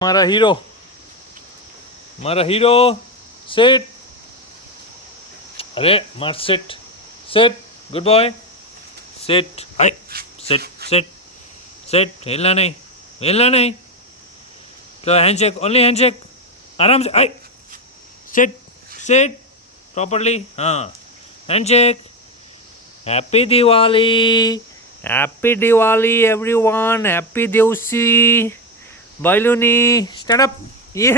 મારા hero set અરે માર સેટ ગુડ બોય સેટ આય સેટ હેલા નહીં તો હેન્ડશેક ઓનલી હેન્ડશેક આરામ से આય સેટ प्रॉपरली हाँ handshake happy Diwali everyone happy देवसी बैलूनी स्टैंड अप ये